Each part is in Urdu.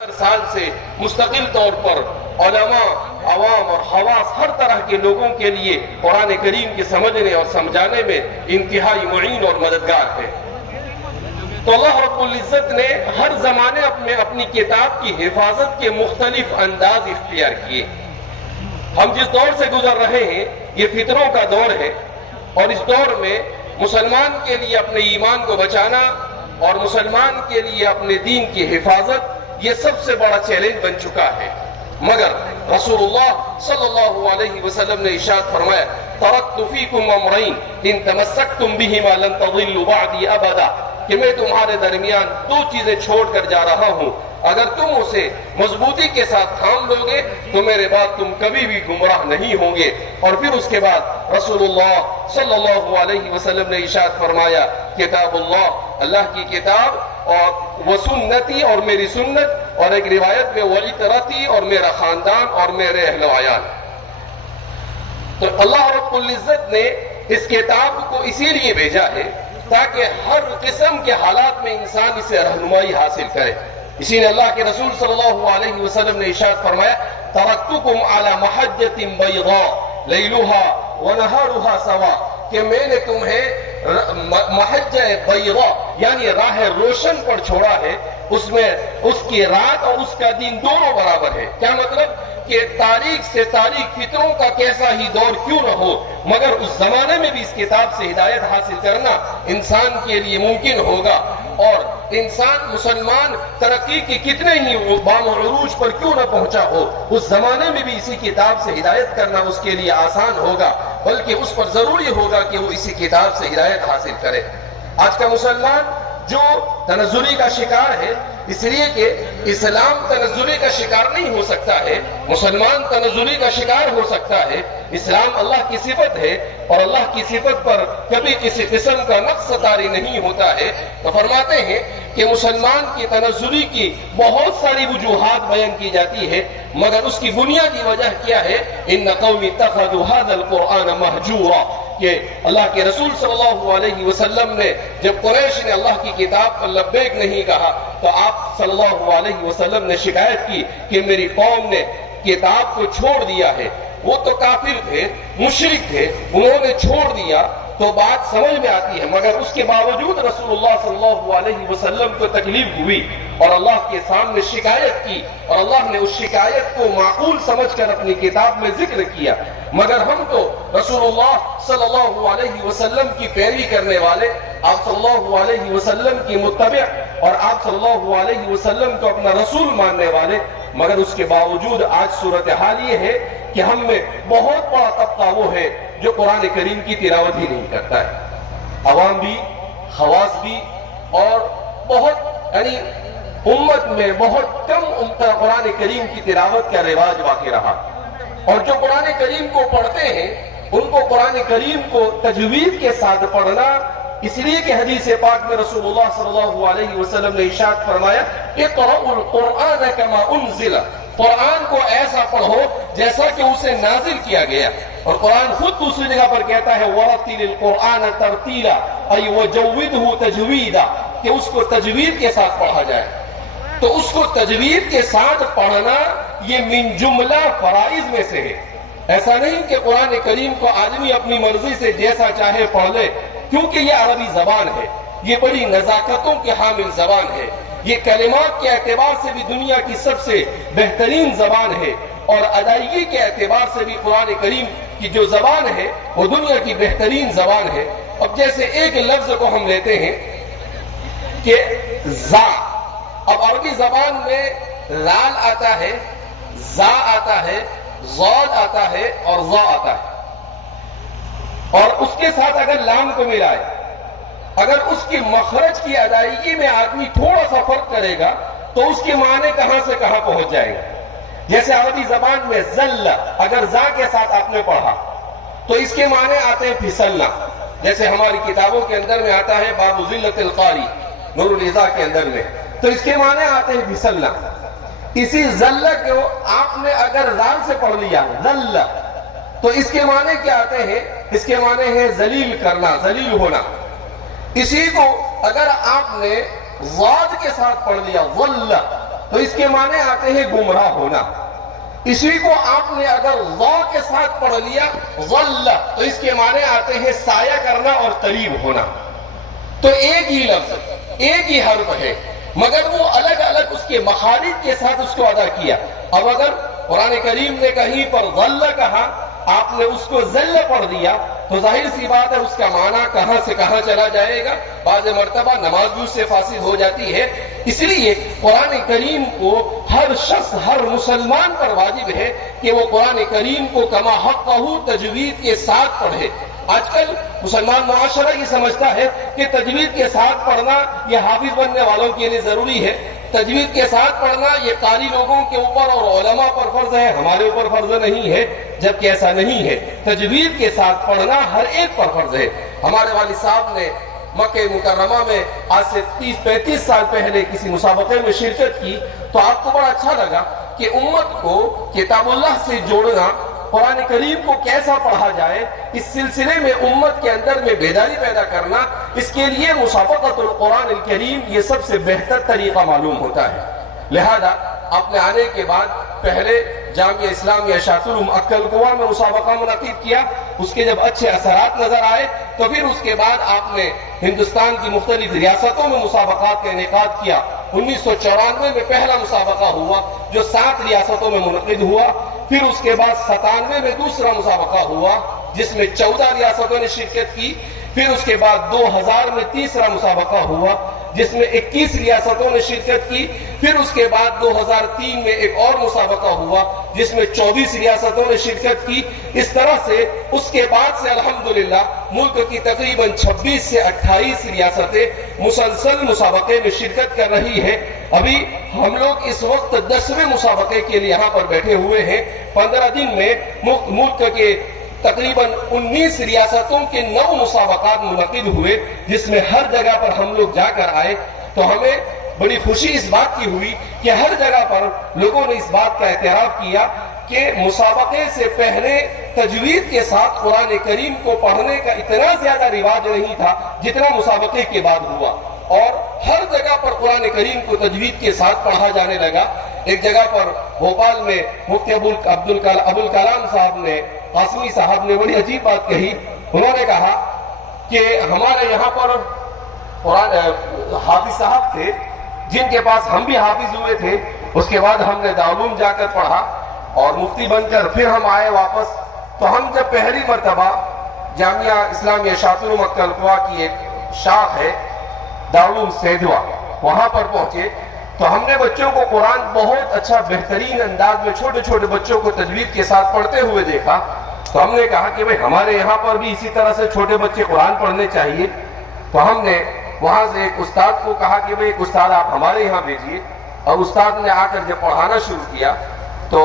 سال سے مستقل طور پر علماء، عوام اور خواص ہر طرح کے لوگوں کے لیے قرآن کریم کے سمجھنے اور سمجھانے میں انتہائی معین اور مددگار ہے۔ تو اللہ رب العزت نے ہر زمانے میں اپنی کتاب کی حفاظت کے مختلف انداز اختیار کیے۔ ہم جس دور سے گزر رہے ہیں یہ فتنوں کا دور ہے، اور اس دور میں مسلمان کے لیے اپنے ایمان کو بچانا اور مسلمان کے لیے اپنے دین کی حفاظت یہ سب سے بڑا چیلنج بن چکا ہے۔ مگر رسول اللہ صلی اللہ علیہ وسلم نے ارشاد فرمایا، ترکت فیکم امرین ان تمسکتم بہما لن تضلوا بعدی ابدا، کہ میں تمہارے درمیان دو چیزیں چھوڑ کر جا رہا ہوں، اگر تم اسے مضبوطی کے ساتھ تھام لو گے تو میرے بعد تم کبھی بھی گمراہ نہیں ہوں گے۔ اور پھر اس کے بعد رسول اللہ صلی اللہ علیہ وسلم نے ارشاد فرمایا، کتاب اللہ، اللہ کی کتاب، اور وہ سنتی، اور میری سنت، اور ایک روایت میں وعطرتی، اور میرا خاندان اور میرے اہل و عیال۔ تو اللہ رب العزت نے اس کتاب کو اسی لیے بھیجا ہے تاکہ ہر قسم کے حالات میں انسان اسے رہنمائی حاصل کرے۔ اسی نے اللہ کے رسول صلی اللہ علیہ وسلم نے ارشاد فرمایا، ترکتکم علی محجۃ بیضاء لیلها ونہارها سواء، کہ میں نے تمہیں محجہ بیضاء یعنی راہ روشن پر چھوڑا ہے، اس میں اس کی رات اور اس کا دن دونوں برابر ہے۔ کیا مطلب؟ کہ تاریخ سے تاریخ فتنوں کا کیسا ہی دور کیوں نہ ہو، مگر اس زمانے میں بھی اس کتاب سے ہدایت حاصل کرنا انسان کے لیے ممکن ہوگا، اور انسان مسلمان ترقی کے کتنے ہی بام عروج پر کیوں نہ پہنچا ہو، اس زمانے میں بھی اسی کتاب سے ہدایت کرنا اس کے لیے آسان ہوگا، بلکہ اس پر ضروری ہوگا کہ وہ اسی کتاب سے ہدایت حاصل کرے۔ آج کا مسلمان جو تنزلی کا شکار ہے، اس لیے کہ اسلام تنزلی کا شکار نہیں ہو سکتا ہے، مسلمان تنزلی کا شکار ہو سکتا ہے۔ اسلام اللہ کی صفت ہے، اور اللہ کی صفت پر کبھی کسی قسم کا نقص طاری نہیں ہوتا ہے۔ تو فرماتے ہیں کہ مسلمان کی تنزلی کی بہت ساری وجوہات بیان کی جاتی ہے، مگر اس کی بنیادی وجہ کیا ہے؟ ان قوم اتخذوا هذا القرآن مہجورا، کہ اللہ کے رسول صلی اللہ علیہ وسلم نے جب قریش نے اللہ کی کتاب پر لبیک نہیں کہا تو آپ صلی اللہ علیہ وسلم نے شکایت کی کہ میری قوم نے کتاب کو چھوڑ دیا ہے۔ وہ تو کافر تھے، مشرک تھے، انہوں نے چھوڑ دیا تو بات سمجھ میں آتی ہے، مگر اس کے باوجود رسول اللہ صلی اللہ علیہ وسلم کو تکلیف ہوئی اور اللہ کے سامنے شکایت کی، اور اللہ نے اس شکایت کو معقول سمجھ کر اپنی کتاب میں ذکر کیا۔ مگر ہم تو رسول اللہ صلی اللہ علیہ وسلم کی پیروی کرنے والے، آپ صلی اللہ علیہ وسلم کی متبع، اور آپ صلی اللہ علیہ وسلم کو اپنا رسول ماننے والے، مگر اس کے باوجود آج صورتحال یہ ہے کہ ہم میں بہت بڑا طبقہ وہ ہے جو قرآن کریم کی تلاوت ہی نہیں کرتا ہے۔ عوام بھی، خواص بھی، اور بہت یعنی امت میں بہت کم قرآن کریم کی تلاوت کا رواج باقی رہا، اور جو قرآن کریم کو پڑھتے ہیں ان کو قرآن کریم کو تجوید کے ساتھ پڑھنا، اس لیے کہ حدیث پاک میں رسول اللہ صلی اللہ علیہ وسلم نے ارشاد فرمایا، اقرؤوا القرآن کما انزل، قرآن کو ایسا پڑھو جیسا کہ اسے نازل کیا گیا۔ اور قرآن خود دوسری جگہ پر کہتا ہے وَرَتِّلِ الْقُرْآنَ تَرْتِيلًا، أي وَجَوِّدْهُ تَجْوِيدًا، کہ اس کو تجوید کے ساتھ پڑھا جائے۔ تو اس کو تجوید کے ساتھ پڑھنا یہ من جملہ فرائض میں سے ہے۔ ایسا نہیں کہ قرآن کریم کو آدمی اپنی مرضی سے جیسا چاہے پڑھ لے، کیونکہ یہ عربی زبان ہے، یہ بڑی نزاکتوں کی حامل زبان ہے، یہ کلمات کے اعتبار سے بھی دنیا کی سب سے بہترین زبان ہے، اور ادائیگی کے اعتبار سے بھی قرآن کریم کی جو زبان ہے وہ دنیا کی بہترین زبان ہے۔ اب جیسے ایک لفظ کو ہم لیتے ہیں کہ زا، اب عربی زبان میں لال آتا ہے، زا آتا ہے، ضاد آتا ہے اور ظا آتا ہے، اور اس کے ساتھ اگر لام کو ملائے، اگر اس کی مخرج کی ادائیگی میں آدمی تھوڑا سا فرق کرے گا تو اس کے معنی کہاں سے کہاں پہنچ جائے گا۔ جیسے عربی زبان میں زل، اگر زا کے ساتھ آپ نے پڑھا تو اس کے معنی آتے ہیں پھسلنا، جیسے ہماری کتابوں کے اندر میں آتا ہے باب ذلت القاری نور الہدیٰ کے اندر میں، تو اس کے معنی آتے ہیں پھسلنا۔ اسی زل کو آپ نے اگر زال سے پڑھ لیا زل، تو اس کے معنی کیا آتے ہیں؟ اس کے معنی ہے ذلیل کرنا، ذلیل ہونا۔ اسی کو اگر آپ نے ضاد کے ساتھ پڑھ لیا ظل، تو اس کے معنی آتے ہیں گمراہ ہونا. اسی کو آپ نے اگر ضا کے ساتھ پڑھ لیا ظل تو اس کے معنی آتے ہیں سایہ کرنا اور قریب ہونا. تو ایک ہی لفظ ایک ہی حرف ہے مگر وہ الگ الگ اس کے مخارج کے ساتھ اس کو ادا کیا. اب اگر قرآن کریم نے کہیں پر ظل کہا آپ نے اس کو ذل پڑھ دیا تو ظاہر سی بات ہے اس کا معنی کہاں سے کہاں چلا جائے گا. بعض مرتبہ نماز بھی اس سے فاصل ہو جاتی ہے. اس لیے قرآن کریم کو ہر شخص ہر مسلمان پر واجب ہے کہ وہ قرآن کریم کو کما حقہ تجوید کے ساتھ پڑھے. آج کل مسلمان معاشرہ یہ سمجھتا ہے کہ تجوید کے ساتھ پڑھنا یہ حافظ بننے والوں کے لیے ضروری ہے. تجوید کے ساتھ پڑھنا یہ قاری لوگوں کے اوپر اور علماء پر فرض ہے, ہمارے اوپر فرض نہیں ہے, جبکہ ایسا نہیں ہے. تجوید کے ساتھ پڑھنا ہر ایک پر فرض ہے. ہمارے والد صاحب نے مکہ مکرمہ میں آج سے 30-35 سال پہلے کسی مسابقے میں شرکت کی تو آپ کو بڑا اچھا لگا کہ امت کو کتاب اللہ سے جوڑنا, قرآن کریم کو کیسا پڑھا جائے, اس سلسلے میں امت کے اندر میں بیداری پیدا کرنا, اس کے لیے مسابقۃ القرآن الکریم یہ سب سے بہتر طریقہ معلوم ہوتا ہے. لہذا اپنے آنے کے بعد پہلے جامعہ اسلامیہ شاطر عکل قوا میں مسابقہ منعقد کیا. اس کے جب اچھے اثرات نظر آئے تو پھر اس کے بعد آپ نے ہندوستان کی مختلف ریاستوں میں مسابقات کا انعقاد کیا. 1994 میں پہلا مسابقہ ہوا جو 7 ریاستوں میں منعقد ہوا. پھر اس کے بعد 97 میں دوسرا مسابقہ ہوا جس میں 14 ریاستوں نے شرکت کی. پھر اس کے بعد 2000 میں تیسرا مسابقہ ہوا جس میں 21 ریاستوں نے شرکت کی. پھر اس کے بعد 2003 میں ایک اور مسابقہ ہوا جس میں 24 ریاستوں نے شرکت کی. اس طرح سے اس کے بعد سے الحمدللہ ملک کی تقریباً 26 سے 28 ریاستیں مسلسل مسابقے میں شرکت کر رہی ہیں. ابھی ہم لوگ اس وقت 10ویں مسابقے کے لیے یہاں پر بیٹھے ہوئے ہیں. 15 دن میں ملک کے تقریباً 19 ریاستوں کے 9 مسابقات منعقد ہوئے جس میں ہر جگہ پر ہم لوگ جا کر آئے تو ہمیں بڑی خوشی اس بات کی ہوئی کہ ہر جگہ پر لوگوں نے اس بات کا اعتراف کیا کہ مسابقے سے پہلے تجوید کے ساتھ قرآن کریم کو پڑھنے کا اتنا زیادہ رواج نہیں تھا جتنا مسابقے کے بعد ہوا, اور ہر جگہ پر قرآن کریم کو تجوید کے ساتھ پڑھا جانے لگا. ایک جگہ پر بھوپال میں مفتی ابوالکلام صاحب نے قاسمی صاحب نے بڑی عجیب بات کہی. انہوں نے کہا کہ ہمارے یہاں پر قرآن حافظ صاحب تھے جن کے پاس ہم بھی حافظ ہوئے تھے. اس کے بعد ہم نے دارالعلوم جا کر پڑھا اور مفتی بن کر پھر ہم آئے واپس. تو ہم جب پہلی مرتبہ جامعہ اسلامیہ شاطر عکل قوا کی ایک شاخ ہے دارالعلوم سیدوا وہاں پر پہنچے تو ہم نے بچوں کو قرآن بہت اچھا بہترین انداز میں چھوٹے چھوٹے بچوں کو تجوید کے ساتھ پڑھتے ہوئے دیکھا. تو ہم نے کہا کہ بھئی ہمارے یہاں پر بھی اسی طرح سے چھوٹے بچے قرآن پڑھنے چاہیے. تو ہم نے وہاں سے ایک استاد کو کہا کہ بھئی ایک استاد آپ ہمارے یہاں بھیجیے. اور استاد نے آ کر جب پڑھانا شروع کیا تو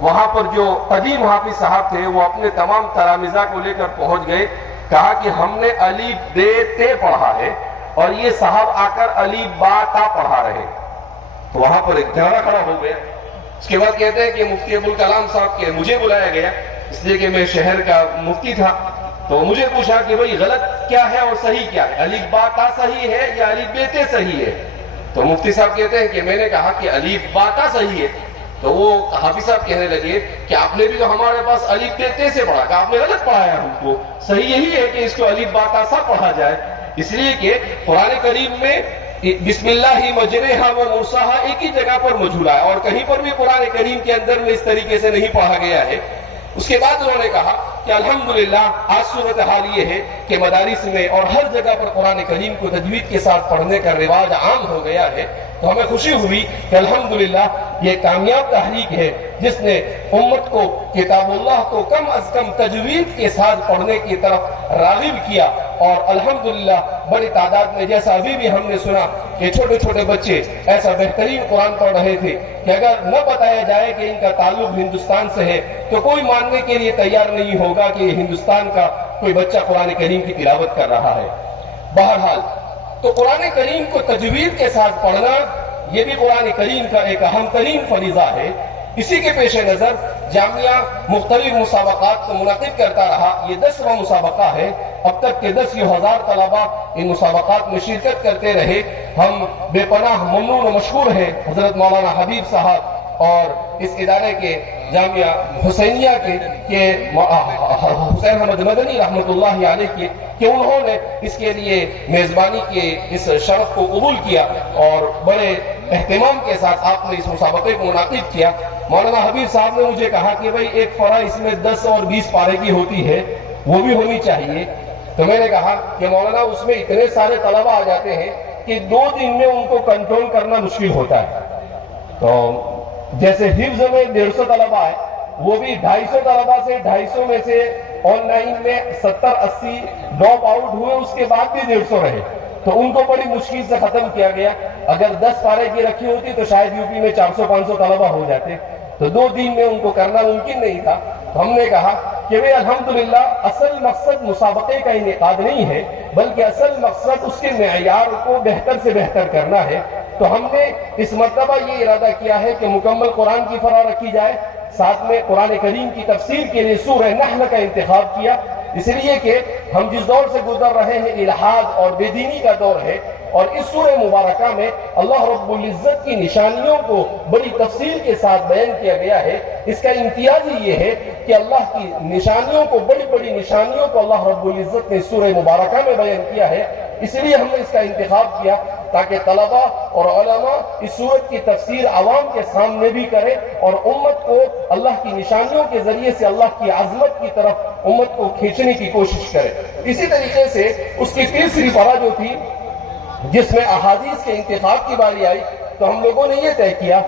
وہاں پر جو قدیم حافظ صاحب تھے وہ اپنے تمام تلامذہ کو لے کر پہنچ گئے. کہا کہ ہم نے الف ب ت پڑھا ہے اور یہ صاحب آ کر الف با تا پڑھا رہے. تو وہاں پر ایک جھگڑا کھڑا ہو گیا. اس کے بعد کہتے ہیں کہ مفتی ابوالکلام صاحب کے مجھے بلایا گیا اس لیے کہ میں شہر کا مفتی تھا. تو مجھے پوچھا کہ بھئی غلط کیا ہے اور صحیح کیا ہے, الف با تا صحیح ہے یا الف ب ت صحیح ہے؟ تو مفتی صاحب کہتے ہیں کہ میں نے کہا کہ الف با تا صحیح ہے. تو وہ حافظ صاحب کہنے لگے کہ آپ نے بھی تو ہمارے پاس الف ب ت سے پڑھا, کہ آپ نے غلط پڑھایا ہم کو. صحیح یہی ہے کہ اس کو الف با تا سا پڑھا جائے, اس لیے کہ قرآن کریم میں بسم اللہ مجرہا و مرساہا ایک ہی جگہ پر موجود ہے اور کہیں پر بھی قرآن کریم کے اندر میں اس طریقے سے نہیں پڑھا گیا ہے. اس کے بعد انہوں نے کہا کہ الحمدللہ آج صورتحال یہ ہے کہ مدارس میں اور ہر جگہ پر قرآن کریم کو تجوید کے ساتھ پڑھنے کا رواج عام ہو گیا ہے. تو ہمیں خوشی ہوئی کہ الحمدللہ یہ کامیاب تحریک ہے جس نے امت کو کتاب اللہ کو کم از کم تجوید کے ساتھ پڑھنے کی طرف راغب کیا. اور الحمدللہ بڑی تعداد میں, جیسا ابھی بھی ہم نے سنا کہ چھوٹے چھوٹے بچے ایسا بہترین قرآن پڑھ رہے تھے کہ اگر نہ بتایا جائے کہ ان کا تعلق ہندوستان سے ہے تو کوئی ماننے کے لیے تیار نہیں ہوگا کہ یہ ہندوستان کا کوئی بچہ قرآن کریم کی تلاوت کر رہا ہے. بہرحال تو قرآن کریم کو تجوید کے ساتھ پڑھنا یہ بھی قرآن کریم کا ایک اہم ترین فریضہ ہے. اسی کے پیش نظر جامعہ مختلف مسابقات کو منعقد کرتا رہا. یہ 10واں مسابقہ ہے. اب تک کے 10,000 طلبہ ان مسابقات میں شرکت کرتے رہے. ہم بے پناہ ممنون و مشکور ہیں حضرت مولانا حبیب صاحب اور اس ادارے کے جامعہ حسینیہ کے حسین احمد مدنی رحمۃ اللہ علیہ کی کہ انہوں نے اس کے لیے میزبانی کے اس شرف کو قبول کیا اور بڑے اہتمام کے ساتھ آپ نے اس مسابقے کو منعقد کیا. مولانا حبیب صاحب نے مجھے کہا کہ بھائی ایک فرع اس میں 10 اور 20 پارے کی ہوتی ہے، وہ بھی ہونی چاہیے. تو میں نے کہا کہ مولانا اس میں اتنے سارے طلبہ آ جاتے ہیں کہ 2 دن میں ان کو کنٹرول کرنا مشکل ہوتا ہے. تو جیسے حفظ میں 150 طلبہ ہے، وہ بھی 250 طلبہ سے 250 میں سے آن لائن میں 70-80 ڈراپ آؤٹ ہوئے، اس کے بعد بھی 150 رہے. تو ان کو بڑی مشکل سے ختم کیا گیا. اگر 10 پارے کی رکھی ہوتی تو شاید یو پی میں 400-500 طلبہ ہو جاتے. تو 2 دن میں ان کو کرنا ممکن نہیں تھا. تو ہم نے کہا کہ بھئی الحمدللہ اصل مقصد مسابقے کا انعقاد نہیں ہے، بلکہ اصل مقصد اس کے معیار کو بہتر سے بہتر کرنا ہے. تو ہم نے اس مرتبہ یہ ارادہ کیا ہے کہ مکمل قرآن کی فرع رکھی جائے، ساتھ میں قرآن کریم کی تفسیر کے لیے سورہ نحل کا انتخاب کیا، اس لیے کہ ہم جس دور سے گزر رہے ہیں الحاد اور بے دینی کا دور ہے، اور اس سورہ مبارکہ میں اللہ رب العزت کی نشانیوں کو بڑی تفصیل کے ساتھ بیان کیا گیا ہے. اس کا امتیاز یہ ہے کہ اللہ کی نشانیوں کو، بڑی بڑی نشانیوں کو اللہ رب العزت نے سورہ مبارکہ میں بیان کیا ہے. اس لیے ہم نے اس کا انتخاب کیا تاکہ طلبہ اور علماء اس سورت کی تفسیر عوام کے سامنے بھی کرے اور امت کو اللہ کی نشانیوں کے ذریعے سے اللہ کی عظمت کی طرف امت کو کھینچنے کی کوشش کرے. اسی طریقے سے اس کی تیسری فرع جو تھی جس میں احادیث کے انتخاب کی باری آئی، تو ہم لوگوں نے یہ طے کیا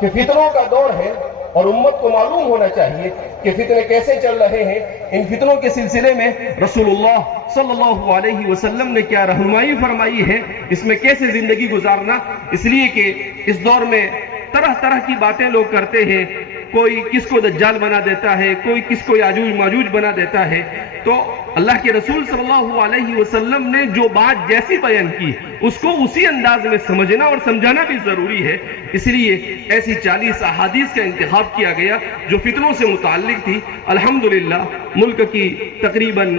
کہ فتنوں کا دور ہے اور امت کو معلوم ہونا چاہیے کہ فتنے کیسے چل رہے ہیں. ان فتنوں کے سلسلے میں رسول اللہ صلی اللہ علیہ وسلم نے کیا رہنمائی فرمائی ہے، اس میں کیسے زندگی گزارنا. اس لیے کہ اس دور میں طرح طرح کی باتیں لوگ کرتے ہیں. کوئی کس کو دجال بنا دیتا ہے، کوئی کس کو یاجوج ماجوج بنا دیتا ہے. تو اللہ کے رسول صلی اللہ علیہ وسلم نے جو بات جیسی بیان کی اس کو اسی انداز میں سمجھنا اور سمجھانا بھی ضروری ہے. اس لیے ایسی 40 احادیث کا انتخاب کیا گیا جو فتنوں سے متعلق تھی. الحمدللہ ملک کی تقریباً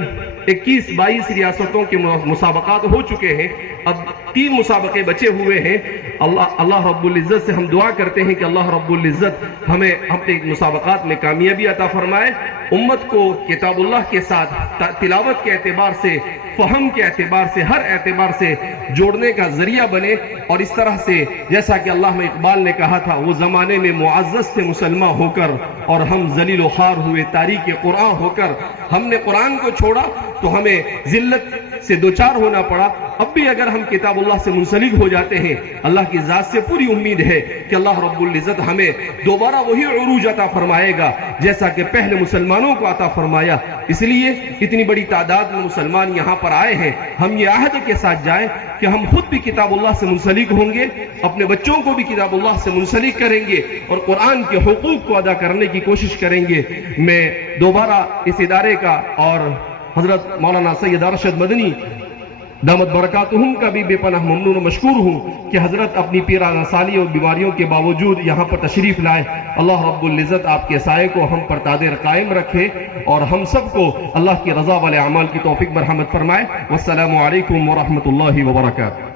21-22 ریاستوں کے مسابقات ہو چکے ہیں. اب 3 مسابقے بچے ہوئے ہیں. اللہ رب العزت سے ہم دعا کرتے ہیں کہ اللہ رب العزت ہمیں اپنے مسابقات میں کامیابی عطا فرمائے. امت کو کتاب اللہ کے ساتھ تلاوت کے اعتبار سے، فہم کے اعتبار سے، ہر اعتبار سے جوڑنے کا ذریعہ بنے. اور اس طرح سے جیسا کہ علامہ اقبال نے کہا تھا، وہ زمانے میں معزز سے مسلمان ہو کر اور ہم ذلیل و خوار ہوئے تاریک قرآن ہو کر. ہم نے قرآن کو چھوڑا تو ہمیں ذلت سے دوچار ہونا پڑا. اب بھی اگر ہم کتاب اللہ سے منسلک ہو جاتے ہیں، اللہ کی ذات سے پوری امید ہے کہ اللہ رب العزت ہمیں دوبارہ وہی عروج عطا فرمائے گا جیسا کہ پہلے مسلمانوں کو عطا فرمایا. اس لیے اتنی بڑی تعداد میں مسلمان یہاں پر آئے ہیں. ہم یہ عہد کے ساتھ جائیں کہ ہم خود بھی کتاب اللہ سے منسلک ہوں گے، اپنے بچوں کو بھی کتاب اللہ سے منسلک کریں گے اور قرآن کے حقوق کو ادا کرنے کی کوشش کریں گے. میں دوبارہ اس ادارے کا اور حضرت مولانا سید ارشد مدنی دامت برکاتہم کا بھی بے پناہ ممنون و مشکور ہوں کہ حضرت اپنی پیرانہ سالی اور بیماریوں کے باوجود یہاں پر تشریف لائے. اللہ رب العزت آپ کے سائے کو ہم پر قادر قائم رکھے اور ہم سب کو اللہ کی رضا والے اعمال کی توفیق مرحمت فرمائے. والسلام علیکم ورحمۃ اللہ وبرکاتہ.